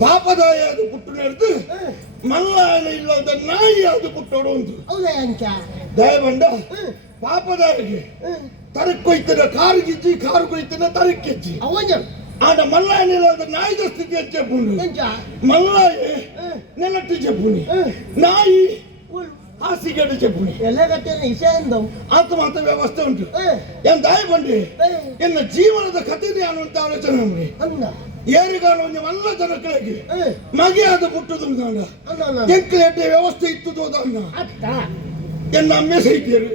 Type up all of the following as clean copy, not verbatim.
ಪಾಪದಾಯದು ಪುಟ್ಟುನೆರ್ದು ಮಲ್ಲಾಯನ ಇಲ್ಲದ ನಾಯಿ ಅದು ಪುಟ್ಟೋಡು ಒಂದು ದಯಬಂಡ ಪಾಪದಾಯಗೆ ತರಕ್ಕೊಯ್ತನ ಕಾರು ಗಿಜ್ಜಿ ಕಾರು ಕೊಯ್ತನ ತರಕ್ಕೆಜ್ಜಿ ಆಡ ಮಲ್ಲಾಯನ ಇಲ್ಲದ ನಾಯಿದ ಸ್ಥಿತಿ ಚೆಪ್ಪುಂಡು ಮಲ್ಲಾಯ ನೆಲಟ್ಟಿ ಚೆಪ್ಪುನಿ ನಾಯಿ ಹಾಸಿಗೆಡು ಚೆಪ್ಪುನಿ ಎಲ್ಲ ಕಟ್ಟೆನ ಇಸೆಂದಂ ಆತ್ಮಹತ ವ್ಯವಸ್ಥೆ ಉಂಟು ಏನ್ ದಯಬಂಡಿ ಎನ್ನ ಜೀವನದ ಕಥೆ ನಾನು ಅಂತ ಆಲೋಚನೆ ಮಾಡಿ ಏರಿಗಾನು ಒಂದು ಮಲ್ಲ ಜನಗಳಿಗೆ ಮಗೆಯಾದ ಪುಟ್ಟದು ಎಂಕ್ಲೆಡ್ಡೆ ವ್ಯವಸ್ಥೆ ಇತ್ತು ತೋದನ್ನ ಎನ್ನ ಅಮ್ಮೆ ಸೈತೀರು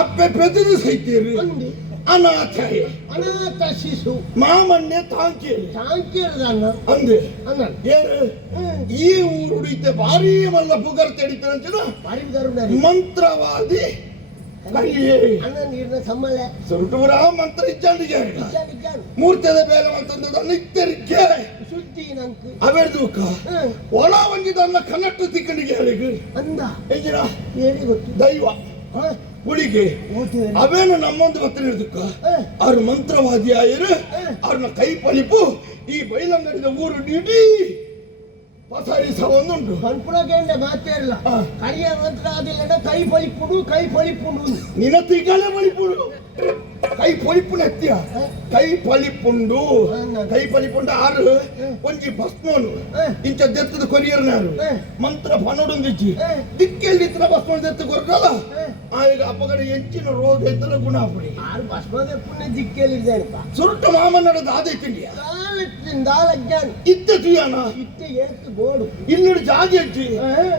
ಅಪ್ಪೆ ಪ್ರತಿದು ಸೈತೀರು ಅನಾಥ ಶಿಶು ಮಾಮನ್ನೆ ಅಂದೆ ಏರು ಈ ಊರುಡಿತೆ ಭಾರಿ ಮಲ್ಲ ಪುಗರ್ ತೆಡಿತಾನೆ ಮಂತ್ರವಾದಿ ಸುರುಟೂರ ಮಂತ್ರ ಇಜ್ಜಾಂಡಿಗೆ ಮೂರ್ತಿದ ಬೇಗ ಅಂತಂದ ನಿತ್ಯರಿಗೆ ಅವೆರ್ದೂಕ ಒಳ ಒಂಜಿದನ್ನ ಕನ್ನಟ್ಟು ತಿಕ್ಕಣಿಗೆ ಹೇಳಿಗೆ ದೈವ ಪುಳಿಗೆ ಅವೇನು ನಮ್ಮೊಂದು ಗೊತ್ತಿನ ಹಿಡಿದಕ್ಕ ಅವ್ರ ಮಂತ್ರವಾದಿ ಆಯರು ಅವ್ರನ್ನ ಕೈ ಪಲಿಪು ಈ ಬೈಲಂಗಡಿದ ಊರು ಇಡೀ ಪಸಾರಿ ಸವೊಂದುಂಟು ಕಣ್ಪುಳಗೆ ಮಾತೇ ಇಲ್ಲ ಕರಿಯ ಮಂತ್ರ ಆದಿಲ್ಲ ಕೈ ಪಲಿಪುಡು ನಿನ್ನ ತಿಗಲೆ ಪಲಿಪುಡು ಕೈ ಪೊಲಿಪುನ ಎತ್ತಿಯ ಕೈ ಪಲಿಪುಂಡು ಆರು ಒಂಜಿ ಭಸ್ಮೋನು ಇಂಚ ದೆತ್ತದ ಕೊರಿಯರ್ನಾರು ಮಂತ್ರ ಪನೊಡೊಂದಿಚ್ಚಿ ದಿಕ್ಕೆಲ್ಲಿ ಇತ್ರ ಭಸ್ಮೋನು ದೆತ್ತು ಕೊರಕಲ್ಲ ಆಗ ಅಪಗಡ ಹೆಚ್ಚಿನ ರೋಗ ಇತರ ಗುಣ ಪುಡಿ ಆರು ಭಸ್ಮದ ಪುಣ್ಯ ದಿಕ್ಕೆಲ್ಲಿ ಸುರುಟ್ಟು ಮಾಮನ್ನಡ ದಾದೈತಿಂಡಿಯ ಇತ್ತೆ ತುಯಾನ ಇತ್ತೆ ಏತ್ತು ಗೋಡು ಇನ್ನೊಂದು ಜಾಗಿ ಹಚ್ಚಿ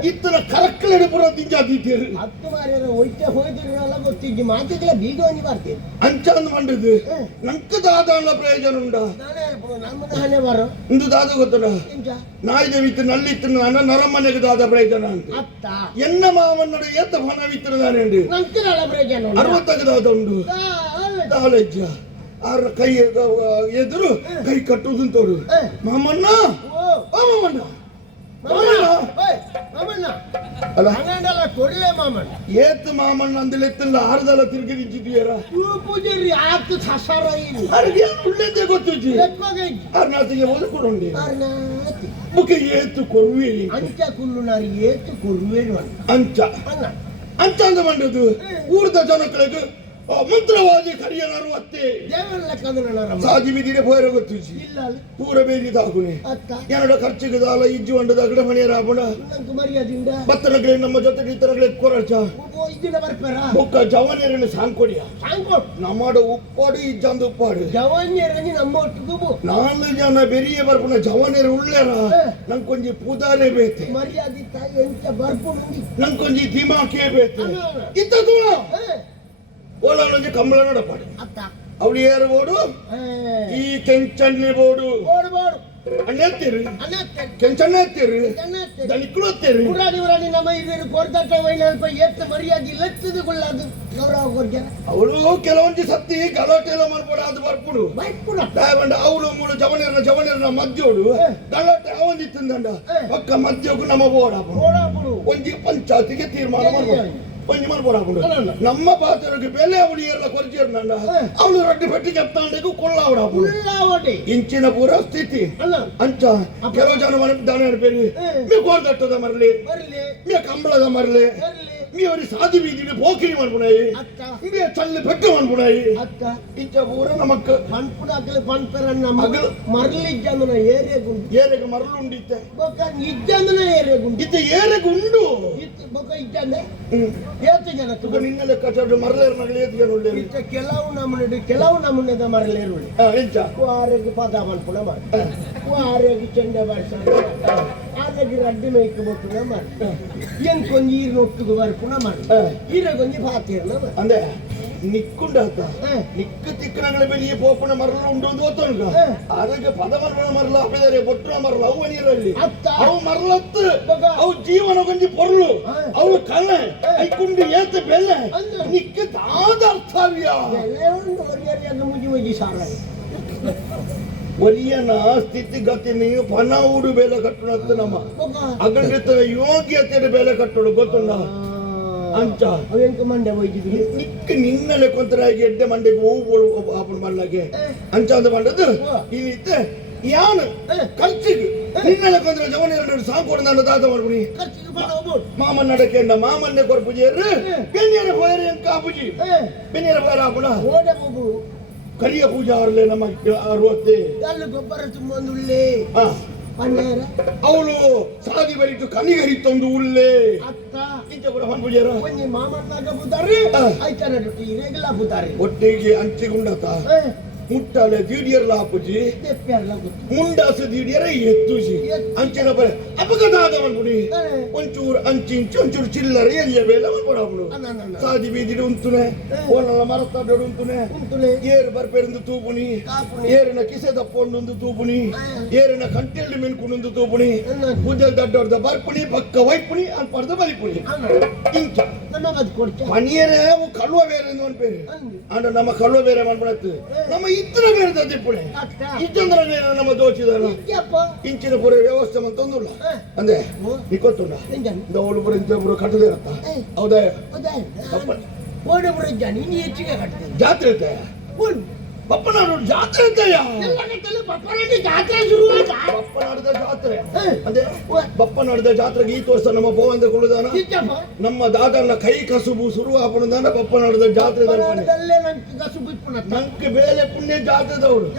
ಇತ್ತನ ಕರಕ್ಕಲೆಡೆ ಪುರ ತಿಂಜಾದೀತೀರು ಹತ್ತು ಮಾರ್ಯಾರ ಒಯ್ತೆ ಹೋಯ್ತಿರಲ್ಲ ಗೊತ್ತಿದ್ದಿ ಮಾತಿಗೆಲ್ಲ ಬೀಗವನಿ ಬರ್ತೀನಿ ಅಂಚಂದು ಮಂಡದು ನಂಕ ದಾದಾಳ ಪ್ರಯೋಜನ ಉಂಡ ನಮ್ಮದ ಹಣೆ ಬರೋ ಇಂದು ದಾದ ಗೊತ್ತಡ ನಾಯಿದೇವಿತ್ತು ನಲ್ಲಿತ್ತು ನನ್ನ ನರಮ್ಮನೆಗೆ ದಾದ ಪ್ರಯೋಜನ ಅಂತ ಅತ್ತ ಎನ್ನ ಮಾಮನ್ನಡ ಏತ ಫನವಿತ್ತು ನಾನೇ ನಂಕದಾಳ ಪ್ರಯೋಜನ 60 ದಾದ ಉಂಡು ದಾಳೆಜ್ಜ ಆರ ಕೈ ಎದುರು ಕೈ ಕಟ್ಟುವುದು ತೋರು ಮಾಮಣ್ಣ ಏತ್ ಮಾಮಣ್ಣ ಅಂದಲೆ ಎತ್ತಲ್ಲ ಆರ್ದಲ್ಲ ತಿರುಗಿ ನಿಂತಿದ್ದೀರ ಪೂಜಾರಿ ಆತು ಸಸಾರ ಉಳ್ಳೇದೇ ಗೊತ್ತಿಜ್ಜಿ ಅರ್ನಾತಿಗೆ ಓದು ಕೊಡೊಂಡಿ ಮುಖ ಏತು ಕೊರುವೆ ಅಂಚ ಕುಲ್ಲು ನಾರಿ ಏತು ಕೊರುವೆ ಅಂಚ ಅಂಚ ಅಂದ ಮಂಡದು ಊರ್ದ ಜನಗಳಿಗೆ ಮಂತ್ರವಾದಿ ಕರಿಯನಾರು ಅತ್ತೆ ಸಾಜಿ ಬಿದಿರೆ ಹೋಯರ ಗೊತ್ತಿಸಿ ಪೂರ ಬೇಲಿ ತಾಗುನೆ ಏನಡ ಖರ್ಚಿಗೆ ದಾಲ ಇಜ್ಜು ಅಂಡದ ಅಗಡ ಮನೆಯ ರಾಬಣ ಬತ್ತನಗಳೇ ನಮ್ಮ ಜೊತೆ ಇತರಗಳೇ ಕೊರಚ ಬೊಕ್ಕ ಜವನೇರನ್ನು ಸಾಂಕೊಡಿಯ ನಮ್ಮಡ ಉಪ್ಪಾಡು ಇಜ್ಜಂದು ಉಪ್ಪಾಡು ಜವನೇರನಿ ನಮ್ಮ ಒಟ್ಟಿಗೂ 4 ಜನ ಬೆರಿಯ ಬರ್ಪುನ ಜವನೇರು ಉಳ್ಳೇರ ನಂಗೊಂಜಿ ಪೂದಾರೆ ಬೇತೆ ಮರ್ಯಾದಿ ತಾಯಿ ಎಂತ ಬರ್ಪುನು ನಂಗೊಂಜಿ ದಿಮಾಕೆ ಬೇತೆ ಇತ್ತದು ಓಲಾನೊಂದು ಕಂಬಳ ನೋಡಪಾಡು ಅವಳು ಏರು ಬೋಡು ಈ ಕೆಂಚಣ್ಣೆ ಬೋಡು ಅಣ್ಣೆತ್ತೀರಿ ಕೆಂಚಣ್ಣ ಎತ್ತೀರಿ ದಣಿಕ್ಕಳು ಎತ್ತೀರಿ ಊರಾಡಿ ನಮ್ಮ ಇವರು ಕೊಡ್ತಕ್ಕ ವೈನಲ್ಪ ಎತ್ತು ಮರ್ಯಾದೆ ಲಚ್ಚದುಕೊಳ್ಳದು ಗೌರವ ಕೊಡ್ತಾರೆ ಅವಳು ಕೆಲವೊಂದು ಸತ್ತಿ ಗಲಾಟೆ ಎಲ್ಲ ಮಾಡ್ಬೋಡ ಅದು ಬರ್ಪುಡು ದಯವಂಡ ಅವಳು ಮೂಳು ಜವನೇರನ ಮಧ್ಯೋಡು ಗಲಾಟೆ ಅವೊಂದಿತ್ತಂದಂಡ ಪಕ್ಕ ಮಧ್ಯೋಗು ನಮ್ಮ ಬೋಡಾಪುಡು ಒಂಜಿ ಪಂಚಾಯತಿಗೆ ತೀರ್ಮಾನ ಮಾಡ್ಬೋದು ನಮ್ಮ ಪಾತ್ರಕ್ಕೆ ಬೆಲೆ ಅವಳು ಎಲ್ಲ ಕೊರ್ಚಿರ್ನ ಅವಳು ರೊಟ್ಟಿ ಪಟ್ಟಿ ಚೆಪ್ತಾಂಡೆಗೂ ಕೊಳ್ಳಾವಡ ಇಂಚಿನ ಪೂರ ಸ್ಥಿತಿ ಅಂಚ ಕೆಲವು ಜನ ದಾನ ಬೇರೆ ಮೀ ಕೋರ್ದಟ್ಟದ ಮರಲಿ ಮೀ ಕಂಬಳದ ಮರಲಿ ಮೀ ಅವ್ರಿಗೆ ಸಾದಿ ಬೀದಿನ ಪೋಕಿರಿ ಮಾಡ್ಬಿಡಾಯಿ ಮೀ ಚಲ್ಲಿ ಪೆಟ್ಟು ಮಾಡ್ಬಿಡಾಯಿ ಇಂಚ ಪೂರ ನಮಕ್ ಪನ್ಪುಡಾಕಲಿ ಪನ್ಪರನ್ನ ಮಗಳು ಮರಲಿಜ್ಜಂದನ ಏರೆಗೆ ಮರಳು ಉಂಡಿತ್ತೆ ಇಜ್ಜಂದನ ಏರೆಗುಂಡು ಇತ್ತೆ ಏರೆಗುಂಡು ಬೊಕ ಇಜ್ಜಂದೆ ಏತು ಜನ ತುಗ ನಿನ್ನ ಲೆಕ್ಕಾಚಾರ ಮರಲೇರು ನಗಲಿ ಏತು ಜನ ಉಳ್ಳಿ ಇತ್ತ ಕೆಲವು ನಮೂನೆದ ಮರಲೇರು ಉಳ್ಳಿ ಎಂಚ ಆರೆಗೆ ಪದ ಮನ್ಪುಣ ಮಾಡಿ ಆರೆಗೆ ಚೆಂಡೆ ಬಾರಿಸ ಆರೆಗೆ ರಡ್ಡಿ ಮೇಯ್ಕು ಬೊಟ್ಟುನ ಮಾಡಿ ಎಂಕೊಂಜಿ ಈರಿನ ಒಟ್ಟಿಗೆ ಬರ್ಪುಣ ಮಾಡಿ ಈರೆಗೊಂಜಿ ಪಾತಿರ್ನ ಅಂದೆ നിക്കുണ്ടാത്ത നിക്ക് തിക്കണങ്ങളെ വലിയ പോപ്പണ മറല ഉണ്ടോന്ന് ಗೊತ್ತುಂಟು ಅದಕ್ಕೆ ಪದಮರಳ ಮರಲ ಅಪೆದರೆ ಬೊಟ್ಟಣ ಮರಲ ಅವು ನೀರಲ್ಲಿ ಅವು ಮರಲತ್ತು ಅವು ಜೀವನ ಕೊಂಚ ಪೊರ್ಲು ಅವು ಕಲೆ ಐಕುಂಡಿ ಏತ ಬೆಲೆ ನಿಕ್ಕೆ ದಾದ ಅರ್ಥವ್ಯ ಮುಜಿ ಮುಜಿ ಸಾರ ಒಲಿಯನ ಸ್ಥಿತಿಗತಿ ನೀವು ಪಣ ಊಡು ಬೆಲೆ ಕಟ್ಟುನತ್ತು ನಮ್ಮ ಅಗಂಡಿತ ಯೋಗ್ಯತೆ ಬೆಲೆ ಕಟ್ಟೋಡು ಗೊತ್ತುಂಡ ಅಂಚ ಅವೆಂಕ ಮಂಡೆ ಹೋಯ್ತಿದ್ವಿ ನಿಕ್ಕ ನಿನ್ನಲೆ ಕೊಂತರಾಗಿ ಎಡ್ಡೆ ಮಂಡೆಗೆ ಹೂಗಳು ಆಪಣ ಮಲ್ಲಗೆ ಅಂಚ ಅಂತ ಮಾಡದು ಇನಿತ್ತೆ ಯಾನು ಖರ್ಚಿಗೆ ನಿನ್ನಲೆ ಕೊಂದ್ರೆ ಜವನ ಎರಡು ಸಾಂಕೋಡು ನಾನು ದಾದ ಮಾಡ್ಬಿಡಿ ಮಾಮನ್ ನಡಕೆ ಮಾಮನ್ನೇ ಕೊರ್ಪುಜೇರು ಬೆನ್ನಿಯರ ಹೋಯರು ಎಂಕ ಆಪುಜಿ ಬೆನ್ನಿಯರ ಹೋಯರ ಆಪುಣ ಓಡೆ ಹೋಗು ಕರಿಯ ಪೂಜಾ ಅವರಲ್ಲೇ ನಮ್ಮ ಅರುವತ್ತೆ ಅಲ್ಲಿ ಗೊಬ್ಬರ ತುಂಬೊಂದುಳ್ಳೆ ಅವಳು ಸಾದಿ ಬರಿತು ಕನಿಗರಿತೊಂದು ಉಳ್ಳೆ ಅತ್ತ ಇಂಚಪುರ ಪೂಜಾರ ಒಂಜಿ ಮಾಮನ್ನಾಗ ಬುದಾರಿ ಐತನ ಇರೆಗಲ ಬುದಾರಿ ಒಟ್ಟಿಗೆ ಅಂಚಿಗುಂಡತ ಮುಟ್ಟಲೆ ದೀಡಿಯರ್ಲ ಆಪುಜಿ ಮುಂಡಾಸು ದೀಡಿಯರ ಎತ್ತುಜಿ ಅಂಚಿನ ಬರೆ ಅಪಘಾತ ಮಾಡ್ಬಿಡಿ ಒಂಚೂರು ಅಂಚಿಂಚು ಒಂಚೂರು ಚಿಲ್ಲರೆ ಎಲ್ಲಿಯ ಬೇಲೆ ಮಾಡ್ಬಿಡವಳು ಸಾದಿ ಬೀದಿಡು ಉಂತುನೆ ಓಲನ ಮರತಾಡೋಡು ಉಂತುನೆ ಏರು ಬರ್ಪೇರಿಂದು ತೂಪುನಿ ಏರಿನ ಕಿಸೆ ದಪ್ಪೊಂದು ತೂಪುನಿ ಏರಿನ ಕಂಟೆಲ್ಲು ಮೆನ್ಕುಂಡು ತೂಪುನಿ ಪೂಜಲ್ ದಡ್ಡೋರ್ದ ಬರ್ಪುನಿ ಪಕ್ಕ ವೈಪುನಿ ಅನ್ಪರ್ದ ಬರಿಪುನಿ ಇಂಚ ಮನಿಯರೇ ಕಳುವ ಬೇರೆ ಅನ್ಪೇರಿ ಅಂಡ ನಮ್ಮ ಕಳುವ ಬೇರೆ ಮಾಡ್ಬಿಡತ್ತು ನಮ್ಮ ಇತರ ಬೇರೆ ದಿಪ್ಪುಣೆ ಇಜ್ಜಂದ್ರ ನಮ್ಮ ದೋಚಿದಲ್ಲ ಇಂಚಿನ ಪುರ ವ್ಯವಸ್ಥೆ ಮಂತೊಂದುಲ್ಲ ಅಂದೆ ನಿಕ್ಕೊತ್ತುಂಡ ಅವಳು ಪುರ ಇಂಚ ಪುರ ಕಟ್ಟದೇ ಇರತ್ತ ಹೌದಾ ಹೆಚ್ಚಿಗೆ ಕಟ್ತೀನಿ ಜಾತ್ರೆ ಇರ್ತಾಯ ಬಪ್ಪನಾಡು ಜಾತ್ರೆ ಇರ್ತಾಯ ಜಾತ್ರೆ ಶುರುವಾದ ಬಪ್ಪನಾಡದ ಜಾತ್ರೆ ಅದೇ ಬಪ್ಪನಾಡದ ಜಾತ್ರೆಗೆ ಈ ತೋರ್ಸ ನಮ್ಮ ಬೋವಂದ ಕುಳುದಾನ ನಮ್ಮ ದಾದನ ಕೈ ಕಸುಬು ಶುರು ಹಾಪುದಾನ ಬಪ್ಪನಾಡದ ಜಾತ್ರೆ ನಂಗೆ ಬೇಲೆ ಪುಣ್ಯ ಜಾತ್ರೆದವರು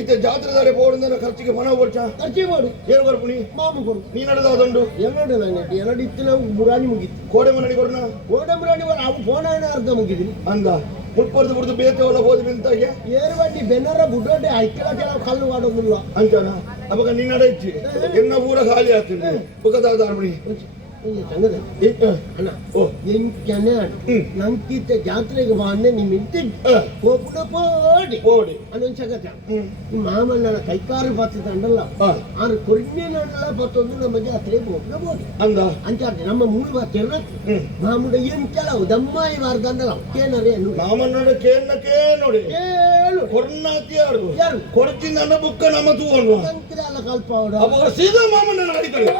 ಇತ್ತೆ ಜಾತ್ರೆದಾರೆ ಬೋರ್ದಾನ ಖರ್ಚಿಗೆ ಮನ ಬರ್ಚ ಖರ್ಚಿ ಮಾಡು ಏನು ಬರ್ಪುನಿ ಮಾಮು ಕೊಡು ನೀ ನಡೆದದುಂಡು ಎರಡು ನಂಗೆ ಎರಡು ಇತ್ತು ನಾವು ಬುರಾಣಿ ಮುಗಿತ್ತು ಕೋಡೆ ಮನಡಿ ಕೊಡನ ಕೋಡೆ ಬುರಾಣಿ ಅವು ಫೋನ್ ಅರ್ಧ ಮುಗಿದ್ರಿ ಅಂದ ಮುಟ್ಪರ್ದು ಬಿಡ್ದು ಬೇತವಲ್ಲ ಹೋದ್ವಿ ಅಂತಾಗೆ ಏರು ಬಡ್ಡಿ ಬೆನ್ನರ ಬುಡ್ಡೋಡೆ ಐಕ್ಯಲ ಕೆಲವು ಕಲ್ಲು ಮಾಡೋದಿಲ್ಲ ಅಂಚನ ಅವಾಗ ನಿನ್ನ ಇಚ್ಚಿ ಎನ್ನ ಊರ ಖಾಲಿ ಆಗ್ತೀನಿ ಬುಗದಾದ ಅರ್ಮಣಿ ಸಂಗದ ಅಣ್ಣ ಓ ಎಂಕನೆ ನಂಕಿತ ಜಾತ್ರೆಗೆ ಬಾಂದೆ ನಿಮ್ಮ ಇಂತಿ ಹೋಗ್ಬಿಡ ಪೋಡಿ ಪೋಡಿ ಅದೊಂದು ಸಗತ ಮಾಮಲ್ಲ ಕೈಕಾರು ಬರ್ತದಲ್ಲ ಆರು ಕೊರಿನೇನಲ್ಲ ಬತ್ತೊಂದು ನಮ್ಮ ಜಾತ್ರೆಗೆ ಹೋಗ್ಬಿಡ ಬೋಡಿ ಅಂದ ಅಂಚಾರ್ದೆ ನಮ್ಮ ಮೂಲ ಬರ್ತೇನೆ ಮಾಮೂಡ ಏನ್ ಕೆಲವು ದಮ್ಮಾಯಿ ವಾರ್ದಂದಲ್ಲ ಕೇನರೇ ಮಾಮನ್ನೋಡ ಕೇನ್ನಕ್ಕೆ ನೋಡಿ ಕೇಳು ಕೊರ್ನಾತಿ ಯಾರು ಯಾರು ಕೊಡ್ತೀನಿ ನನ್ನ ಬುಕ್ಕ ನಮ್ಮ ತೂವಣ್ಣ ಸಂಕಿರಲ್ಲ ಕಲ್ಪ ಅವಡ ಅವಾಗ ಸೀದಾ ಮಾಮನ್ನ ನಡೀತಾರೆ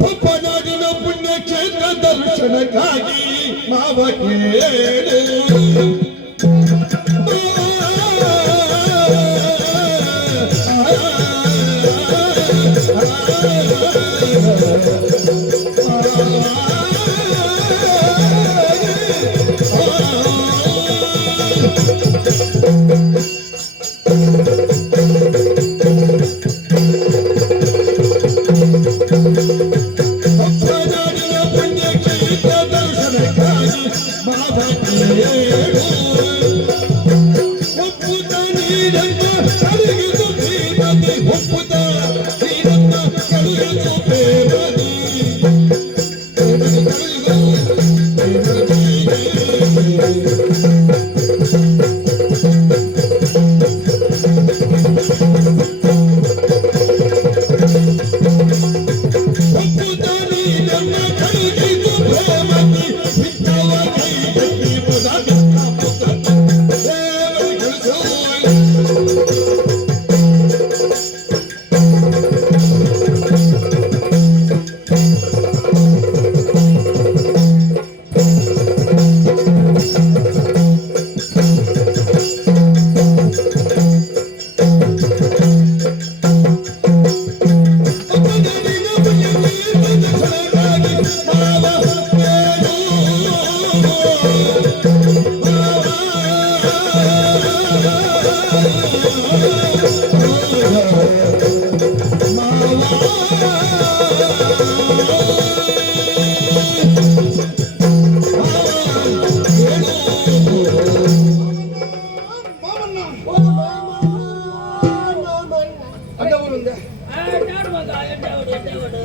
ಬಪ್ಪನಾಡಿನ ಪುಣ್ಯಕ್ಷೇತ್ರ ದರ್ಶನಕ್ಕಾಗಿ ಮಾವ ಕೇಳಿ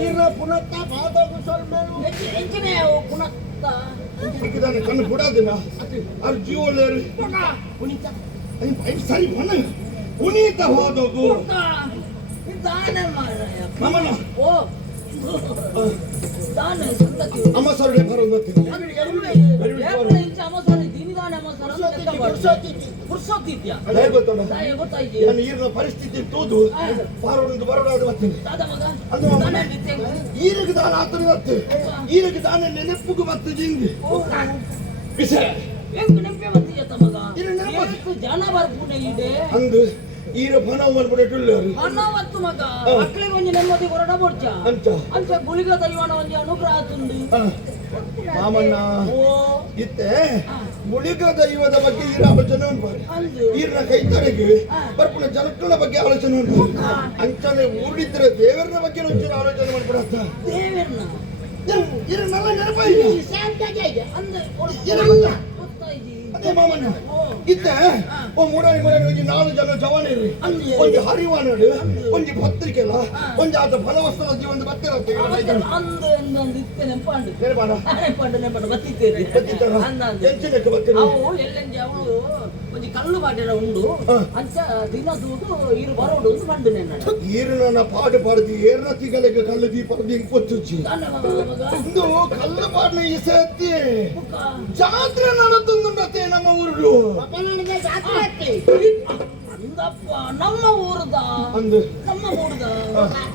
ಇರ ಪುನಃ ಪಾದಕು ಸ್ವಲ್ಪ ಇದನ್ನ ಕಣ್ಣು ಬಿಡೋದಿಲ್ಲ ಅವ್ರ ಜೀವದಲ್ಲಿ ಕುಣಿತ ಸರಿ ಮನ ಕುಣಿತ ಹೋದೋದು ಮಾಮನ ಅಮ್ಮ ಸೊರಡೆ ಬರೋದು ನೀರಿನ ಪರಿಸ್ಥಿತಿ ತೂದು ಪಾರೋಡು ಬರೋದು ಬರ್ತೀನಿ ಈರಿಗೆ ದಾನ ಆತನ ಬರ್ತೇವೆ ಈರಿಗೆ ದಾನ ನೆನಪುಗೂ ಬರ್ತದೆ ಹಿಂಗೆ ವಿಷಯ ಜನ ಬರ್ಪುಣೆ ಇದೆ ಅಂದು ಈರ ಫನ ಬರ್ಬಿಟ್ಟು ಅನ್ನವತ್ತು ಮಗ ಮಕ್ಕಳಿಗೆ ಒಂಜಿ ನೆಮ್ಮದಿ ಹೊರಡ ಬೊಡ್ಚ ಅಂಚ ಅಂಚ ಗುಳಿಗ ದೈವನ ಒಂಜಿ ಅನುಗ್ರಹ ತುಂಡು ಮಾಮಣ್ಣ ಇತ್ತೆ ಗುಳಿಗ ದೈವದ ಬಗ್ಗೆ ಈರ ಆಲೋಚನೆ ಉಂಟು ಈರಿನ ಕೈತಡೆಗೆ ಬರ್ಪುಣ ಜನಕ್ಕಳ ಬಗ್ಗೆ ಆಲೋಚನೆ ಉಂಟು ಅಂಚನೆ ಊರಿದ್ರೆ ದೇವರನ ಬಗ್ಗೆ ಒಂಚೂರು ಆಲೋಚನೆ ಮಾಡ್ಬಿಡತ್ತ ದೇವರನ್ನ ಈರನ್ನೆಲ್ಲ ನೆನಪಾಯಿ ಅದೇ ಮಾಮಣ್ಣ ಇತ್ತೆ ಓ ಮೂಡಾರಿ ಮೂಡಾರಿ ನಾಲ್ಕು ಜನ ಜವಾನಿರಿ ಒಂದು ಹರಿವಾನಡು ಒಂದು ಪತ್ರಿಕೆಲ್ಲ ಒಂದು ಆತ ಫಲವಸ್ತದ ಜೀವನ ಬರ್ತಿರತ್ತೆ ಒಂಜಿ ಕಲ್ಲು ಬಾಟೆಲ ಉಂಡು ಅಂಚ ದಿನ ತೂದು ಈರು ಬರೋಡು ಒಂದು ಬಂಡು ನೆನ್ನ ಈರು ನನ್ನ ಪಾಡು ಪಾಡ್ದು ಏರ್ನ ತಿಗಲಿಗೆ ಕಲ್ಲು ದೀಪ ಕೊಚ್ಚುಚ್ಚಿ ಇಂದು ಕಲ್ಲು ಪಾಡ್ನ ಇಸತ್ತಿ ಜಾತ್ರೆ ನಡೆದುಂಡುಂಡತೆ ನಮ್ಮ ಊರು ಅಂದಪ್ಪ ನಮ್ಮ ಊರದ ಅಂದು ನಮ್ಮ ಊರದ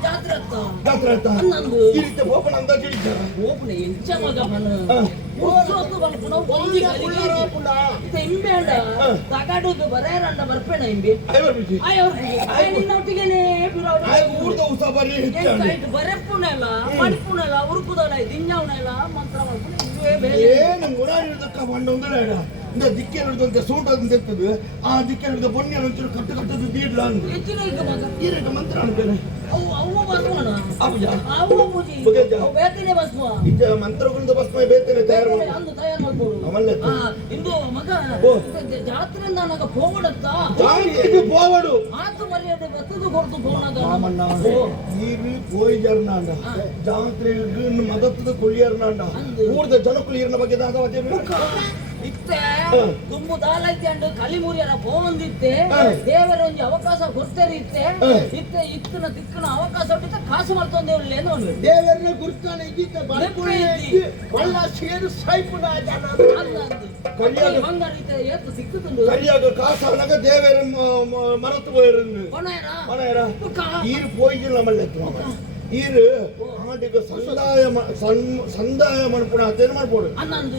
ಜಾತ್ರೆ ಅತ್ತ ಜಾತ್ರೆ ಆಯ್ತಾ ಅನ್ನಂದು ಈ ರೀತಿ ಬೋಪನ ಅಂತ ಕೇಳಿದ್ದಾರ ಓಪನೆ ಎಂಚ ಮಗ ಮನ ಉತ್ಸವತ್ತು ಬಲ್ಪುನ ಒಂಜಿ ಗಲಿಗೆ ಇಂಬೇಂಡ ತಗಡುದು ಬರೇರಂಡ ಬರ್ಪೇಣ ಇಂಬಿ ಐವರ್ಬಿಜಿ ನಿನ್ನೊಟ್ಟಿಗೆನೇ ಊರ್ದ ಉತ್ಸವ ಬರ್ಲಿ ಬರೆಪ್ಪುನೆಲ್ಲ ಮಡ್ಪುನೆಲ್ಲ ಉರುಕುದಲ್ಲ ದಿಂಜಾವನೆಲ್ಲ ಮಂತ್ರ ಮಾಡ್ಪುನೆ ಏನು ಮುರಾರಿದಕ್ಕ ಮಂಡೊಂದು ಬೇಡ ಇಂದ ದಿಕ್ಕೆ ಹಿಡಿದಂತೆ ಸೂಟದಂತೆ ಇರ್ತದೆ ಆ ದಿಕ್ಕೆ ಹಿಡಿದ ಬೊನ್ನೆ ಒಂಚೂರು ಕಟ್ಟು ಕಟ್ಟದು ದೀಡ್ಲ ಅಂದು ಹೆಚ್ಚಿನ ಈಗ ಮಗ ಈರೇಕ ಮಂತ್ರ ಅನ್ಬೇನೆ ಅವು ಬಸ್ಮಣ ಅವುಜ ಅವು ಪೂಜಿ ಬಗೆಜ ಬೇತನೆ ಬಸ್ಮ ಇದ ಮಂತ್ರಗುಂದ ಭಸ್ಮ ಬೇತನೆ ತಯಾರು ಮಾಡಿ ಅಂದು ತಯಾರು ಮಾಡ್ಬೋದು ಅವಲ್ಲೇ ಇಂದು ಮಗ ಜಾತ್ರೆಯಿಂದ ನನಗೆ ಹೋಗಡತ್ತ ಜಾತ್ರೆಗೆ ಹೋವಡು ಆತು ಮರ್ಯಾದೆ ಬತ್ತದು ಕೊಡ್ತು ಹೋಣದ ಮಾಮಣ್ಣ ಈರು ಪೋಯಿಜರ್ನಾಂಡ ಜಾತ್ರೆಗೆ ಮದತ್ತದ ಕುಳಿಯರ್ನಾಂಡ ಊರ್ದ ಜನಕ್ಕಳು ಈರಿನ ಬಗ್ಗೆ ದಾದವತೆ ಇತ್ತೆ ತುಂಬು ದಾಲೈತೆ ಅಂಡು ಕಲಿಮುರಿಯರ ಪೋಂದಿತ್ತೆ ದೇವರ ಒಂಜಿ ಅವಕಾಶ ಕೊಡ್ತೇರಿ ಇತ್ತೆ ಇತ್ತೆ ಇತ್ತನ ತಿಕ್ಕನ ಅವಕಾಶ ಹೊಟ್ಟಿತ್ತ ಕಾಸು ಮಾಡ್ತೊಂದೆ ಉಳ್ಳೆ ನೋಡಿ ದೇವರನ್ನ ಗುರುತಾನೆ ಇದ್ದಿದ್ದ ಒಳ್ಳ ಸೇರು ಸೈಪುನ ಜನ ಬಂಗಾರ ಇತ್ತೆ ಏತ್ತು ಸಿಕ್ಕುತ್ತುಂಡು ಕರಿಯಾಗ ಕಾಸಾಗ ದೇವರ ಮರತ್ತು போயிருந்து ಕೊನೆಯರ மனையரா ஈர் போயிஜில நம்மள ಈರು ಆಡಿಗ ಸಂದಾಯ ಮನ್ಪುಣ ಅದೇನು ಮಾಡ್ಬೋದು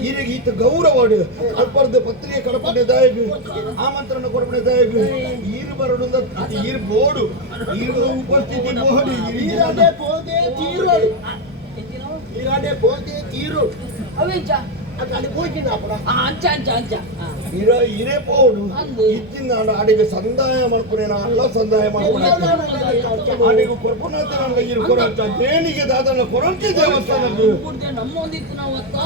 ಈರಿಗೆ ಈತ ಗೌರವಾಡು ಅಲ್ಪರ್ದು ಪತ್ರಿಕೆ ಕಡಪಣೆ ದಾಯಗು ಆಮಂತ್ರಣ ಕೊಡಪಣೆ ದಾಯಗು ಈರು ಬರೋಡು ಈರು ಬೋಡು ಈರು ಉಪಸ್ಥಿತಿ ಬೋಡು ಈರಾಡೆ ಬೋದೆ ತೀರೋಡು ಈರಾಡೆ ಬೋದೆ ತೀರೋಡು ಅವೇಂಚ ಅಲ್ಲಿ ಹೋಗಿನ ಅಪ್ಪಡ ಅಂಚ ಅಂಚ ಅಂಚ ಇರೇ ಪೋಡು ಇತ್ತಿನ ಆಡಿಗೆ ಸಂದಾಯ ಮಾಡ್ಕೊನೇನ ಅಲ್ಲ ಸಂದಾಯ ಮಾಡ್ಕೊನೆ ಆಡಿಗೆ ಕೊರ್ಪುನಾಥ ನನ್ನ ಇರು ಕೊರಚ ದೇನಿಗೆ ದಾದನ ಕೊರಚೆ ದೇವಸ್ಥಾನಕ್ಕೆ ನಮ್ಮ ಒಂದಿತ್ತು ನಾವು ಅತ್ತ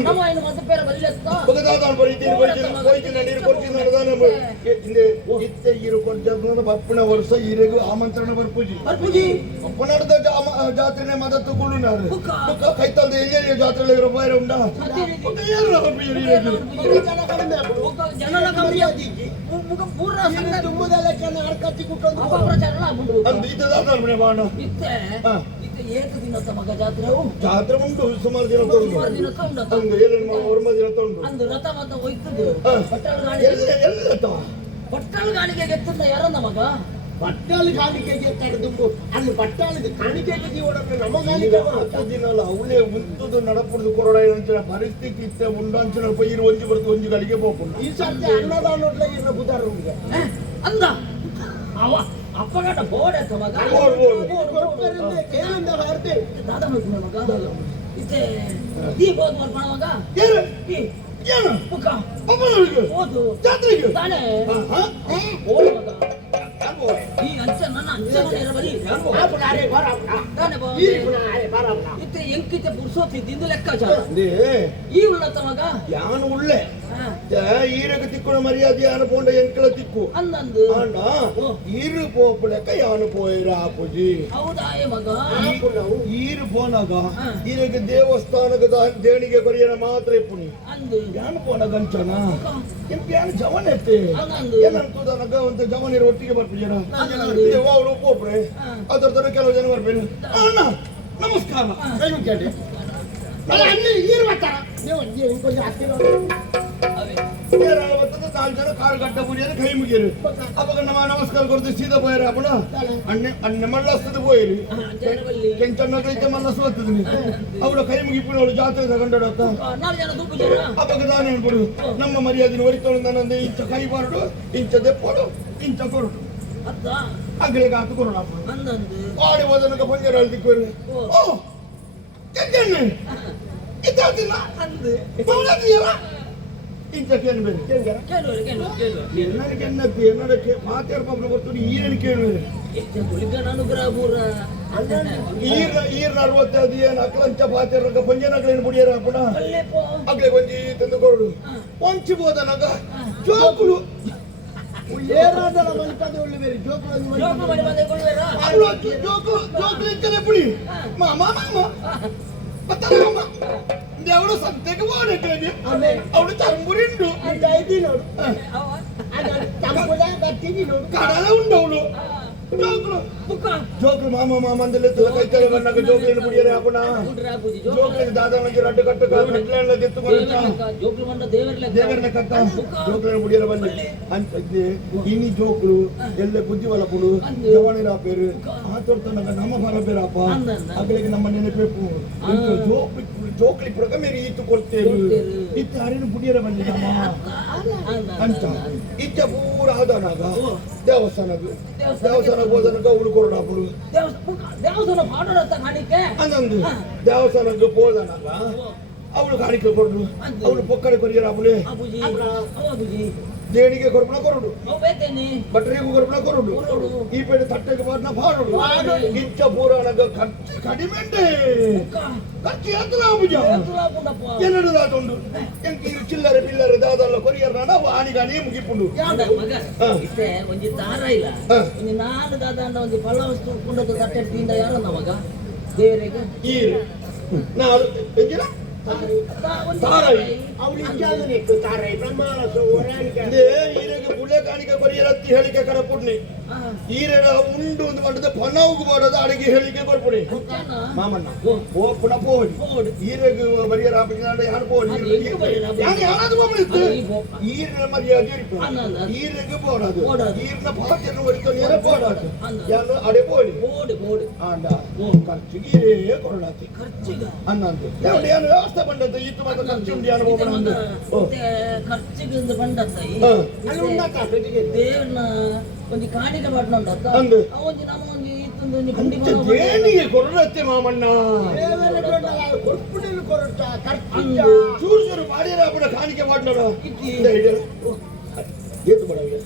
ನಮ್ಮ ಏನು ಮತ್ತೆ ಬೇರೆ ಬಲ್ಲೆತ್ತ ಬಗದಾದ ಬರೀತೀನಿ ಹೋಯ್ತೀನಿ ನೀರು ಕೊಡ್ತೀನಿ ನಡೆದಾನ ಇತ್ತೆ ಇರು ಕೊಡ್ಜನ ಬಪ್ಪನ ವರ್ಷ ಈರೆಗೂ ಆಮಂತ್ರಣ ಬರ್ಪೂಜಿ ಅಪ್ಪ ನಡೆದ ಜಾತ್ರೆನೆ ಮದತ್ತು ಕುಳ್ಳುನಾರು ಕೈತಲ್ದ ಎಲ್ಲೆಲ್ಲಿಯ ಜಾತ್ರೆ ಇರೋ ಬಾಯ್ರ ಉಂಡ ಜನರ ಕಮ್ಮಿ ಪೂರ ತುಂಬದಲ್ಲ ಚೆನ್ನ ಅರ್ಕತ್ತಿ ಕುಟ್ಟೊಂದು ಅಪಪ್ರಚಾರ ಆಗ್ಬಿಟ್ಟು ಅಂದು ಇದ್ದದಾದ ಬಾಣ ಇತ್ತೆ ಇತ್ತೆ ಏಕ ದಿನದ ಮಗ ಜಾತ್ರೆ ಜಾತ್ರೆ ಉಂಟು ಸುಮಾರು ದಿನ ತೊಂಡು ಅಂದು ಏನೇನು ಒರ್ಮ ದಿನ ತೊಂಡು ಅಂದು ರಥ ಮತ ಹೋಯ್ತದು ಪಟ್ಟಣ ಗಾಣಿಗೆ ಎತ್ತದ ಯಾರನ್ನ ಮಗ ಪಟ್ಟಾಳಿ ಕಾಣಿಕೆಗೆ ತಡೆದು ಅಲ್ಲಿ ಪಟ್ಟಾಳಿಗೆ ಕಾಣಿಕೆಗೆ ಜೀವನಕ್ಕೆ ನಮ್ಮ ಕಾಣಿಕೆ ದಿನಲ್ಲ ಅವಳೇ ಉಂಟುದು ನಡಪುಡುದು ಕೊರೋಡ ಅಂಚಿನ ಪರಿಸ್ಥಿತಿ ಇತ್ತೆ ಉಂಡಂಚಿನ ಪೈರು ಒಂಜಿ ಬರ್ತು ಒಂಜಿ ಗಳಿಗೆ ಹೋಗ್ಕೊಂಡು ಈ ಸರ್ತಿ ಅನ್ನದಾನ ನೋಡ್ಲೆ ಇರೋ ಬುಧಾರನಿಗೆ ಅಂದ ಅವ ಅಪ್ಪಗಡ ಬೋರ್ಡ್ ಆಯ್ತ ಮಗ ಕೇಳಿಂದ ಹಾರ್ತೆ ದಾದ ಮಾಡ್ಕೊಂಡ ಮಗ ಇತ್ತೆ ಈ ಬೋದ್ ಮಾಡ್ಕೊಂಡ ಮಗ ಏನು ಮುಖ ಅಮ್ಮನವ್ರಿಗೆ ಓದು ಜಾತ್ರೆಗೆ ತಾನೇ ಓಡ್ ಮಗ ಈ ಅಂಚ ನನ್ನ ಅಂಚ ಮನೆಯ ಬರೀ ಇತ್ತೆ ಎಂಕಿತೆ ಪುರ್ಸೋತಿ ದಿಂದು ಲೆಕ್ಕಾಚಾರ ಈ ಉಳ್ಳತ್ತ ಮಗ ಯಾನು ಉಳ್ಳೆ ಈರಗ ತಿಕ್ಕುನ ಮರ್ಯಾದೆ ಯಾನು ಪೋಂಡ ಎಂಕಲ ತಿಕ್ಕು ಅಂದಂದು ಆಂಡ ಈರು ಪೋಪುಲೆಕ್ಕ ಯಾನು ಪೋಯಿರ ಆಪುಜಿ ಹೌದಾಯ ಮಗ ಈರು ಪೋನಾಗ ಈರಗ ದೇವಸ್ಥಾನದ ದೇಣಿಗೆ ಕೊರಿಯನ ಮಾತ್ರ ಇಪ್ಪುನಿ ಅಂದು ಯಾನು ಪೋನ ಗಂಚನ ಎಂತ ಯಾನು ಜವನ ಎತ್ತೆ ಅಂದಂದು ಏನಂತದನಗ ಒಂದು ಜವನಿರು ಒಟ್ಟಿಗೆ ಬರ್ತೀರ ಅವರು ಪೋಪ್ರೆ ಅದರ ತರ ಕೆಲವು ಜನ ಬರ್ಬೇಕು ಅಣ್ಣ ನಮಸ್ಕಾರ ಏನು ಕೇಳಿ ಅಲ್ಲಿ ನೀರು ಬರ್ತಾರ ನೀವು ಕೊಂಚ ಹತ್ತಿರ ನಾಲ್ಕು ಜನ ಕಾಳು ಗಡ್ಡ ಬುಡಿಯನ್ನು ಕೈ ಮುಗಿಯರು ಅವಾಗ ನಮ್ಮ ನಮಸ್ಕಾರ ಕೊಡ್ತೀವಿ ಸೀದಾ போயிரு ಅಪ್ಪಣ ಅಣ್ಣೆ ಮಳ್ಳಸ್ತದ போயிரு ಕೆಂಚನ್ನಗೈತೆ ಮಲ್ಲಸು ಹತ್ತದಿನಿ ಅವಳ ಕೈ ಮುಗಿಪಿನ ಅವಳು ಜಾತ್ರೆ ತಗೊಂಡೋಡತ್ತ ಅವಾಗ ದಾನ ಕೊಡು ನಮ್ಮ ಮರ್ಯಾದಿನ ಹೊರಿತವಳು ನನ್ನೊಂದು ಇಂಚ ಕೈ ಬಾರಡು ಇಂಚ ದೆಪ್ಪಡು ಇಂಚ ಕೊರಡು ಅಗ್ಲಿಗೆ ಹಾತು ಕೊರೋಣ ಆಡಿ ಹೋದನಕ ಪಂಜರ ಅಳ್ತಿಕ್ಕೋರು ಓ ಕೆಂಚಣ್ಣೆ ಇದ್ದಾದಿಲ್ಲ ಮೌಲದಿಯಲ್ಲ ಇಂಚ ಕೇಳು ಬೇರೆ ಎನ್ನಕ್ಕೆ ಎನ್ನಡಕ್ಕೆ ಮಾತಾಡ್ಕೊಂಡು ಬರ್ತೀನಿ ಈರನ್ನು ಕೇಳುವೆ ಈರ್ನ 65 ಏನು ಅಕ್ಲಂಚ ಪಾತಿರ್ಗ ಪಂಜನಗಳೇನು ಬುಡಿಯರ ಪುಣ ಅಗ್ಲೆ ಗೊಂಜಿ ತಂದು ಕೊಡು ಒಂಚಿಬೋದನಗ ಜೋಕುಳು ಏರಾದಳ ಮಲ್ಪದೆ ಒಳ್ಳೆ ಬೇರೆ ಜೋಕುಳು ಇಂಚನೆ ಪುಡಿ ಮಾಮ ఎవడో సంతకి వాడేటది అవుడు చంబురిండు ನೋಡು కడల ఉండవులు జోకులు మామ మందులు కైతలు వన్నాక జోకులు పుడియరే అప్పున జోకులకు దాదా మంచి రడ్డు కట్టు కట్ల తెత్తుకొచ్చా జోకులు మండ దేవర్ల కట్ట జోకులు పుడియరే వల్లి అంటే ఇన్ని జోకులు ఎల్ల బుద్ధి వలపుడు జవాని రా పేరు ఆతొర్తనగా ನಮ್ಮ ಬರ ಬೇರಪ್ಪ ಅಗಳಿಗೆ ನಮ್ಮ ನೆನಪು ಜೋಕ್ಲಿ ಪ್ರಕ ಮೇರಿ ಈತು ಕೊಡ್ತೇವೆ ಇತ್ತು ಹರಿನ ಬುಡಿಯರ ಬಂದಿದ್ದಮ್ಮ ಅಂತ ಇತ್ತ ಪೂರ ಆದನಾಗ ದೇವಸ್ಥಾನ ಹೋದನಗ ಉಳ್ಕೊಡಾಪುಡು ದೇವಸ್ಥಾನ ಮಾಡೋಣ ಕಾಣಿಕೆ ಅಂದಂದು ದೇವಸ್ಥಾನಕ್ಕೆ ಹೋದನಾಗ ಅವಳು ಕಾಣಿಕೆ ಕೊಡು ಅವಳು ಪೊಕ್ಕಡೆ ಕೊರಿಯರಾಪುಲೆ ದೇಣಿಗೆ ಕೊರಪಣ ಕೊರಡು ಬಟ್ರಿಗೂ ಕೊರಪಣ ಕೊರಡು ಈ ಪೇಟೆ ತಟ್ಟೆಗೆ ಬಾಡ್ನ ಬಾರಡು ಇಂಚ ಪೂರಾನಗ ಖರ್ಚು ಕಡಿಮೆ ಖರ್ಚು ಎತ್ತಲಾಪುಜ ಎರಡು ದಾತುಂಡು ಎಂಕೀರು ಚಿಲ್ಲರೆ ಪಿಲ್ಲರೆ ದಾದಲ್ಲ ಕೊರಿಯರ್ ನಾಡ ಆನಿಗಾನಿ ಮುಗಿಪುಂಡು ಒಂಜಿ ದಾರ ಇಲ್ಲ ಒಂಜಿ ನಾಲ್ ದಾದ ಅಂಡ ಒಂಜಿ ಪಳ್ಳ ವಸ್ತು ಕುಂಡದ ತಟ್ಟೆ ತಿಂದ ಯಾರ ನಮಗ ದೇವರಿಗೆ ಈರು ನಾಲ್ ಎಂಜಿನ ತಾರಾಯಿ ಈರೆಗೆ ಬುಳ್ಳೆ ಕಾಣಿಕೆ ಕೊರಿಯರತ್ತಿ ಹೇಳಿಕೆ ಕರಪುಡ್ನಿ ಈರೆಡ ಉಂಡು ಒಂದು ಮಾಡಿದ ಪನವುಗು ಮಾಡೋದು ಅಡಿಗೆ ಹೇಳಿಕೆ ಕೊರ್ಪುಡಿ ಮಾಮಣ್ಣ ಓ ಪುಣ ಪೋಡಿ ಈರೆಗೆ ಬರಿಯರ ಹಾಪಿನಾಡ ಯಾರು ಪೋಡಿ ಯಾರು ಬಂದಿತ್ತು ಈರಿನ ಮರ್ಯಾದೆ ಇರ್ತು ಈರೆಗೆ ಬೋಡದು ಈರಿನ ಪಾತ್ರೆಯನ್ನು ಹೊರಿತು ನೇರ ಬೋಡಾತು ಯಾರು ಅಡೆ ಪೋಡಿ ಆಂಡ ಖರ್ಚಿಗೆ ಈರೇ ಕೊರಡಾತಿ ಅನ್ನಂದು ಏನು ವ್ಯವಸ್ಥೆ ಬಂದದ್ದು ಇತ್ತು ಮತ್ತೆ ಖರ್ಚು ಉಂಡಿ ಅನುಭವ ಖರ್ಚಿಗೆ ಬಂದತ್ತ ದೇವನ ಒಂದು ಕಾಣಿಕೆ ಮಾಡ್ಕೊಂಡತ್ತ ಒಂಜಿ ನಮ್ಮ ಒಂಜಿ ಇತ್ತೊಂದು ಒಂಜಿ ಗುಂಡಿ ದೇಣಿಗೆ ಕೊರಡತ್ತೆ ಮಾಮಣ್ಣ ಚೂರು ಚೂರು ಮಾಡಿರ ಬಿಡ ಕಾಣಿಕೆ ಮಾಡ್ನೋಡ ಏತು ಬಡವಿಗೆ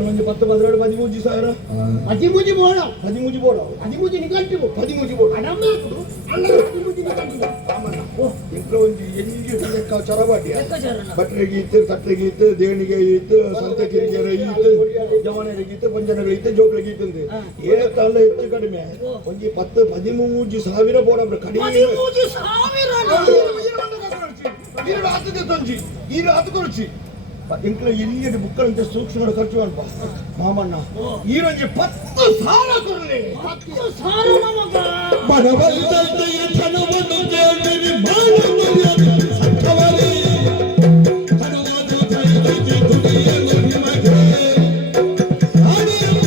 ಒಂದು 10-12 13 ಸಾವಿರ 13 ಬೋಡ 13 ಬೋಡ 13 ನಿಗಂಟು 13 ಬೋಡ ಅಡಮಾಕು ಅಲ್ಲ 13 ನಿಗಂಟು ಇಂట్లో ಒಂದು ಎಲ್ಲಿಗೆ ಲೆಕ್ಕ ಚರಬಾಟಿ ಬಟ್ರೆಗೆ ಇತ್ತು ತಟ್ಟೆಗೆ ಇತ್ತು ದೇಣಿಗೆ ಇತ್ತು ಸಂತೆ ಕಿರಿಗೆರೆ ಇತ್ತು ಜವಾನರಿಗೆ ಇತ್ತು ಪಂಜನಗಳಿಗೆ ಜೋಕ್ಳಿಗೆ ಇತ್ತು ಏಕಲ್ಲ ಹೆಚ್ಚು ಕಡಿಮೆ ಒಂದು 10-13 ಸಾವಿರ ಬೋಡ ಕಡಿಮೆ ఈరు ఆతుకే తొంచి ఈరు ఆతుకొచ్చి ఇంట్లో ఎన్ని బుక్కలంటే సూక్ష్మ ఖర్చు అన్ప మామన్న ఈరోజు 10 సార కొరలే 10 సార నమగ మనవల్తల్తే ధనవను కేంద్రి మానవయ సత్యవలి ధనవను తైతే దునియను నిమగే ఆడియను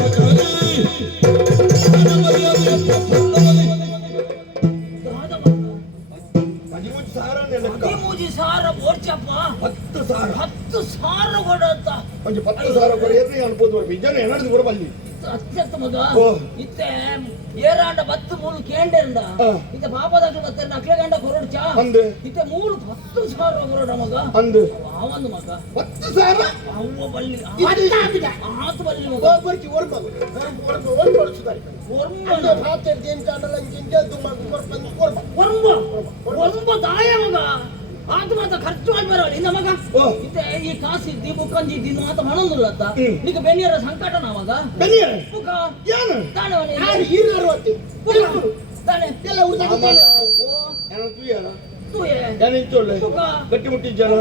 పకలి ధనవయ సత్యవలి కొంచెం 10 ಸಾವಿರ ಕೊರಿಯರ್ ಅನ್ಬೋದು ಜನ ಏನಾದ್ರು ಬರಬಲ್ಲಿ ಅತ್ಯಂತ ಮಗ ಓ. ಇತ್ತೆ ಏರಾಂಡ ಬತ್ತು ಮೂಲು ಕೇಂಡೆಂಡ ಇತ್ತೆ ಪಾಪದಾಗ ಬತ್ತೆ ನಕ್ಲೆಗಂಡ ಕೊರಡ್ಚ ಅಂದೆ ಇತ್ತೆ ಮೂಲು 10,000 ಕೊರಡ ಮಗ ಅಂದೆ ಆವಂದು ಮಗ 10,000 ಅವ್ವ ಬಲ್ಲಿ ಆತು ಬಲ್ಲಿ ಮಗ ಒಬ್ಬರಿಗೆ ಓರ್ಮ ಓಡಿಸಿದ್ದಾರೆ ವರ್ಮ ಭಾತರ್ ಜೇನ್ ಚಾನಲ್ ಅಂಜಿಂಜೆ ದುಮ್ಮ ವರ್ಮ ವರ್ಮ ದಾಯ ಮಗ ಆತು ಮಾತ ಖರ್ಚು ಮಾಡಿ ಬರವಲ್ಲ ಇಂದ ಮಗ ಓ. ಇತ್ತೆ ಈ ಕಾಸಿದ್ದಿ ಬುಕ್ಕಂಜಿ ಇದ್ದಿ ಮಾತ ಮಣಂದುಲ್ಲತ್ತ ನಿಗ ಬೆನ್ನಿಯರ ಸಂಕಟ ನಾ ಮಗ ಬೆನ್ನಿಯರ ಬುಕ್ಕ ಏನು ತಾಣವನೇ ಯಾರು ಹೀರೋ ಅತ್ತಿ ತಾನೆ ಎಲ್ಲ ಉಳಿದ ಏನೋ ತುಯ್ಯಾರ ತೂಯೆ ಏನಿಂಚೋಳೆ ಬುಕ್ಕ ಗಟ್ಟಿ ಮುಟ್ಟಿದ್ದಾರ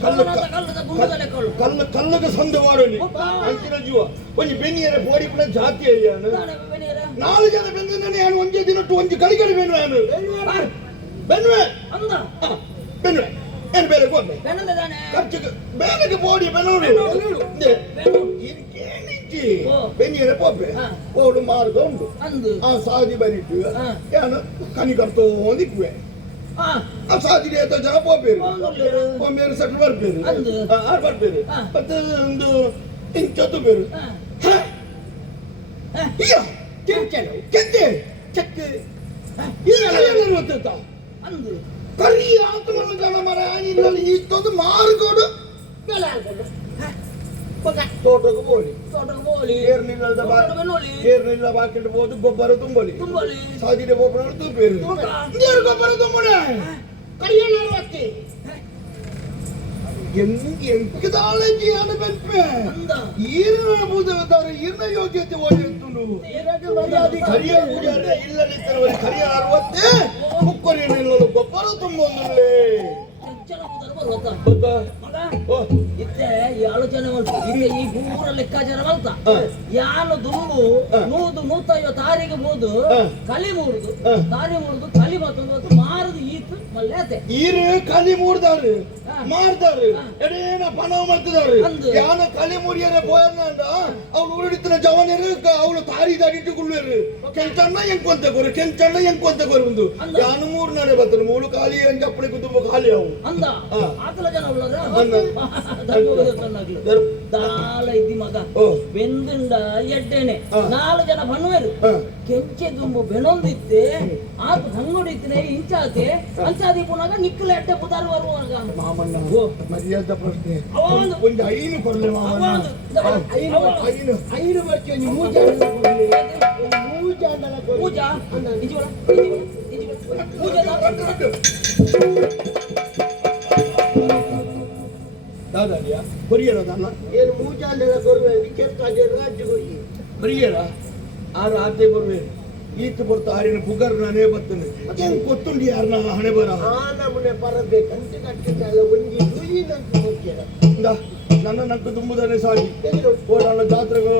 ಕಲ್ಲದ ಗುಂಡಗಲೆ ಕಲ್ಲು ಕಲ್ಲಗ ಸಂದ ಮಾಡೋಲಿ ಬುಕ್ಕ ಅಂಚಿನ ಜೀವ ಒಂಜಿ ಬೆನ್ನಿಯರ ಬೋಡಿ ಪುಣ ಜಾತಿ ಅಯ್ಯಾನು ತಾನೆ ಬೆನ್ನಿಯರ 4 ಜನ ಬೆಂದಿದ್ದಾನೆ ಏನು ಒಂಜೇ ದಿನಟ್ಟು ಒಂಜಿ ಕಳಿಗಡಿ ಬೆನ್ನುವೆ ಏನು ಬೆನ್ನುವೆ ಅಂದ ಬೆನ್ನುವೆ ಏನು ಬೇರೆ ಗೋದೆ ಬೆನ್ನದ ತಾನೆ ಖರ್ಚಿಗೆ ಬೇಲೆಗೆ ಬೋಡಿ ಬೆನ್ನೋಡು ಬೆನ್ನು ಕೇಳಿಂಚಿ ಓ. ಬೆನ್ನಿಯರ ಪೊಬ್ಬೆ ಹಾ. ಓಡು ಮಾರ್ಗ ಉಂಟು ಅಂದು ಆ ಸಾದಿ ಬರಿಟ್ಟು ಹಾ. ಏನು ಕನಿ ಕರ್ತೋ ಒಂದಿಕ್ವೆ ಆ ಆ ಸಾದಿ ರೇತ ಜನ ಪೋಪೇರು ಹೋಗ್ಲಿರು. ಒಮ್ಮೆರು ಸೆಟ್ಲ್ ಬರ್ಬೇರು ಅಂದು. ಆರು ಬರ್ಬೇರು ಹಾ. ಮತ್ತೆ ಒಂದು ಇಂಚತ್ತು ಬೇರು ಹಾ. ಈಗ ಕೆಂಚನು ಕೆಂಚೆ ಚೆಕ್ ಇದೆಲ್ಲ ಗೊತ್ತಿತ್ತ ಅಂದು ಕರಿ ಆತ್ಮನ ಜನ ಮರ ಆನಿನಲ್ಲಿ ಇಷ್ಟೊಂದು ಮಾರ್ಗೋಡು ಬೆಲೆ ಹಾಕೊಂಡು ತೋಟಕ್ಕೆ ಬೋಳಿ ತೋಟಕ್ಕೆ ಬೋಲಿ ಏರ್ನಿಲ್ಲದ ತೋಟದ ಬೆನ್ನೋಲಿ ಏರ್ನಿಲ್ಲ ಬಾಕಿಟ್ಟು ಬೋದು ಗೊಬ್ಬರ ತುಂಬಲಿ ತುಂಬಲಿ ಸಾದಿಡೆ ಗೊಬ್ಬರ ತುಂಬೇರು ತೂಕ. ನೀರು ಗೊಬ್ಬರ ತುಂಬುನೆ ಕರಿಯಣ್ಣರು ಅತ್ತಿ ಎಂಕಿದಾಳಜಿಯಾನ ಬೆನ್ಪೆ ಅಂದ ಈರಿನ ಬೂದವಿದ್ದಾರೆ ಈರಿನ ಯೋಗ್ಯತೆ ಓದಿರುತ್ತುಂಡು ಇದಕ್ಕೆ ಮರ್ಯಾದೆ ಕರಿಯ ಪೂಜಾರಿ ಇಲ್ಲ ನಿಂತಿರುವಲ್ಲಿ ಕರಿಯ 60 ಮುಕ್ಕರಿಯ ನಿಲ್ಲಲು ಗೊಬ್ಬರ ತುಂಬೊಂದುಳ್ಳೆ ಹೆಚ್ಚಳ ಕೂದಲು ಬರುತ್ತ ಗೊತ್ತಾ ಮಗ ಓ ಇತ್ತೆ ಈ ಆಲೋಚನೆ ಮಾಡ್ತು ಇತ್ತೆ ಈ ಪೂರ ಲೆಕ್ಕಾಚಾರ ಮಾಡ್ತಾ ಯಾನು ದುಂಬು ನೂದು 150 ತಾರಿಗೆ ಬೋದು ಕಲಿ ಮೂಡುದು ತಾರಿ ಮೂಡುದು ಕಲಿ ಮತ್ತೊಂದು ಮಾರದು ಈತು ಮಲ್ಯಾತೆ ಈರು ಕಲಿ ಮೂಡ್ದಾರು ಹಾ. ಮಾಡ್ದಾರು ಎಡೇನ ಪಣ ಮಾಡ್ತಿದಾರು ಅಂದು. ಯಾನ ಕಲಿ ಮುರಿಯರೆ ಬೋಯರ್ನಂಡ ಅವ್ಳು ಉರುಡಿತ್ತಿನ ಜವನರು ಅವಳು ತಾರಿ ದಾಡಿಟ್ಟು ಗುಳ್ಳೆರು ಕೆಂಚಣ್ಣ ಎಂಕೊಂತ ಕೊರು ಒಂದು ಅಂದು. ಯಾನು 3 ನಾಳೆ ಬರ್ತಾರೆ 3 ಖಾಲಿ ಅಂಜಪ್ಪಣೆ ಕುಟುಂಬ ಖಾಲಿ ಅವು ಅಂದ ಹಾ. ಆಕಲ ಜನ ಉಳ್ಳದ ಅಂದ. ದಾಲ ಇದ್ದಿ ಮಗ ಓ. ಬೆಂದಿಂಡ ಎಡ್ಡೆನೆ ಹಾ. 4 ಜನ ಬಣ್ಣವೇರು ಹಾ. ಕೆಂಚೆ ದುಂಬು ಬೆನೊಂದಿತ್ತೆ ಆತ ಹಂಗೊಡಿತ್ತಿನೆ ಇಂಚಾತೆ ಅಂಚಾದಿ ಪುನಗ ನಿಕ್ಕಲ ಎಡ್ಡೆ ಪುದಾರು ಬರುವಾಗ ಮಾಮಣ್ಣ ಓ. ಮರ್ಯಾದ ಪ್ರಶ್ನೆ ಅವ ಒಂದು ಒಂದು ಐನು ಕೊಡ್ಲೆ ಅವ ಮಾಮಣ್ಣ ಒಂದು ಐನು ಐದು ಬರ್ತೀವಿ ನೀವು ಮೂಜಾಂಡಲ ಪೂಜಾ ನಿಜವಳ ದಾದಾರಿಯ ಕೊರಿಯರ ದಾನ ಏನು ಮೂಜಾಂಡಲ ಕೊರುವೆ ವಿಚರ್ಕಾಜೆ ರಾಜ್ಯಗಳಿಗೆ ಕೊರಿಯರ ಆರು ಆತೆ ಕೊರುವೆ ಈತ ಬರ್ತಾ ಆರಿನ ಬುಗರ್ ನಾನೇ ಬರ್ತೇನೆ ಹೆಂಗ್ ಗೊತ್ತುಂಡಿ ಯಾರನ್ನ ಹಣೆ ಬರ ಆ ನಮ್ಮನೆ ಬರಬೇಕಂತ ಕಟ್ಟಿದ್ದಲ್ಲ ಒಂದು ದುಯ್ಯಿನಂತ ಹೋಗ್ಯಾರ ನನ್ನ ನಕ್ಕು ತುಂಬುದಾನೆ ಸಾಗಿ ಎದುರು ಓಡಾಳ ಜಾತ್ರೆಗೆ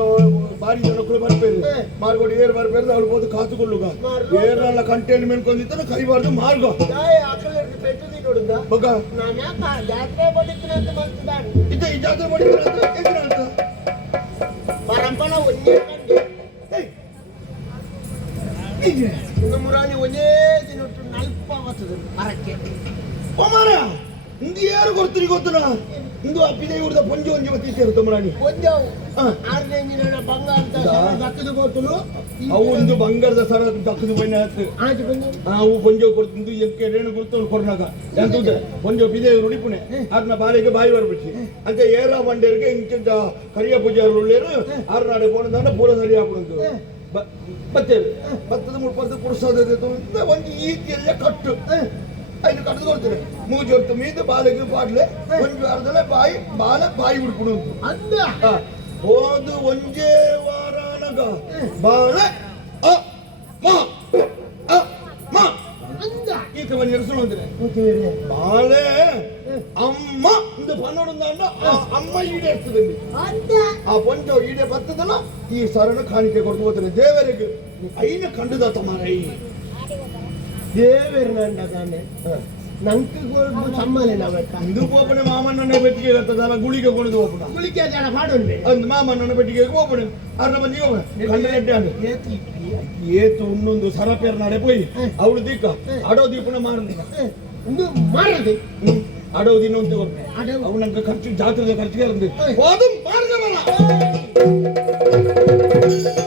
ಬಾರಿ ಜನಕ್ಕಳು ಬರ್ಬೇರು ಹೇ. ಮಾರ್ಗೋಡಿ ಏರ್ ಬರ್ಬೇರು ಅವಳು ಬೋದು ಕಾತುಕೊಳ್ಳುಗ ಮಾರ್ಗೋ. ಏರ್ನೆಲ್ಲ ಕಂಟೆಂಟ್ ಮೆನ್ಕೊಂಡಿದ್ದಾನೆ ಕರಿಬಾರ್ದು ಮಾರ್ಗ ದಾಯ ಆಕಲಲ್ಲಿ ಪೆಟ್ಟದಿ ನೋಡಿದ ಬಗ ನಾನು ಯಾಕ ಜಾತ್ರೆ ಬಡಿತೀನಿ ಅಂತ ಮಾಡ್ತಿದ್ದಾನೆ ಇದ್ದ ಈ ಜಾತ್ರೆ ಮಾಡಿದ್ರೆ ಅಂತ ಎದುರು ಅಂತ ಪರಂಪರ ಒಂದೇ ಕಂಡೆ ಹೀಗೆ ಒಂದು ಮುರಾಣಿ ಒಂದೇ ದಿನ ನಲ್ಪ ಬರ್ತದೆ ಮರಕ್ಕೆ ಒಮಾರ ಇಂದು ಯಾರು ಕೊಡ್ತೀರಿ ಗೊತ್ತನ ಇಂದು ಅಪ್ಪಿದೆ ಇವ್ರದ ಪಂಜು ಒಂಜಿ ಬತ್ತಿ ತಮ್ಮರಾಣಿ ಒಂಜಾವು ಹಾ. 6ನೇ ದಿನ ಬಂಗಾರ ದಕ್ಕದು ಗೊತ್ತಲು ಅವು ಒಂದು ಬಂಗಾರದ ಸರ ದಕ್ಕದು ಬಣ್ಣ ಹತ್ತು ಆಚೆ ಬಂದು ಅವು ಪಂಜು ಕೊಡ್ತಿಂದು ಎಂಕೆ ರೇಣು ಕೊಡ್ತವಳು ಕೊರ್ನಾಗ ಎಂತುದೆ ಪಂಜು ಬಿದೆ ರುಡಿಪುಣೆ ಅದನ್ನ ಬಾರಿಗೆ ಬಾಯಿ ಬರ್ಬಿಟ್ಟು ಅಂತ ಏರ ಬಂಡೇರಿಗೆ ಇಂಚಿಂದ ಕರಿಯ ಪೂಜಾರು ಉಳ್ಳೇರು ಆರ್ನಾಡೆ ಪೋಣದಾಂಡ ಪೂರ ಸರಿ ಹಾಕೊಂಡು ಬತ್ತೇರು ಭತ್ತದ ಮುಡ್ಪದ್ದು ಕುಡಿಸೋದ ಒಂದು ಈತಿಯಲ್ಲೇ ಕಟ್ಟು ಐದು ಕಟ್ಟದು ಕೊಡ್ತಾರೆ ಮೂಜಿ ಹೊತ್ತು ಮೀದು ಬಾಲೆಗೆ ಪಾಡ್ಲೆ ಒಂದು ವಾರದಲ್ಲೇ ಬಾಯಿ ಉಡ್ಕೊಂಡು ಅಂದ ಹೋದು ಒಂಜೇ ವಾರನಗ ಬಾಳೆ ಅ ಮ ಅ ಮ ಅಂದ ಈತ ಬಂದು ಎರ್ಸೋಣ ಅಂದ್ರೆ ಬಾಳೆ ಅಮ್ಮ ಇಂದು ಪನ್ನೊಂದಾಂಡ ಅಮ್ಮ ಈಡೆ ಇರ್ತದೆ ಅಂದ ಆ ಪಂಚ ಈಡೆ ಬರ್ತದಲ್ಲ ಈ ಸರಣ ಕಾಣಿಕೆ ಕೊಡ್ತು ಹೋಗ್ತಾರೆ ದೇವರಿಗೆ ಐನ ಕಂಡುದ ತಮಾರೈ ದೇವರನ್ನ ತಾನೆ ನಂಗೆ ಸಮ್ಮನೆ ನಾವಕ್ಕ ಇಂದು ಪೋಪಣೆ ಮಾಮಣ್ಣನ ಬೆಟ್ಟಿಗೆ ಇರ್ತದಲ್ಲ ಗುಳಿಗೆ ಕೊಡದು ಹೋಗ್ಬಿಡ ಕುಳಿಕೆ ಜನ ಮಾಡೋಣ ಒಂದು ಮಾಮಣ್ಣನ ಬೆಟ್ಟಿಗೆ ಹೋಗ್ಬಿಡು ಅರ್ಧ ಮಂದಿ ಹೋಗ ಕಂಡ ಎಡ್ಡೆ ಅಂದ ಏತು ಇನ್ನೊಂದು ಸರಪೇರ್ ನಾಡೆ ಪೋಯಿ ಅವಳು ದೀಕ ಅಡೋ ದೀಪನ ಮಾರಲಿಲ್ಲ ಒಂದು ಮಾರದೆ ಅಡೋ ದಿನ ಅಂತ ಕೊಡ್ತಾರೆ ಅಡೋ ಅವನಂಗ ಖರ್ಚು ಜಾತ್ರೆದ ಖರ್ಚಿಗೆ ಇருந்து ಹೋದು ಮಾರ್ಗ ಬರ ಹ.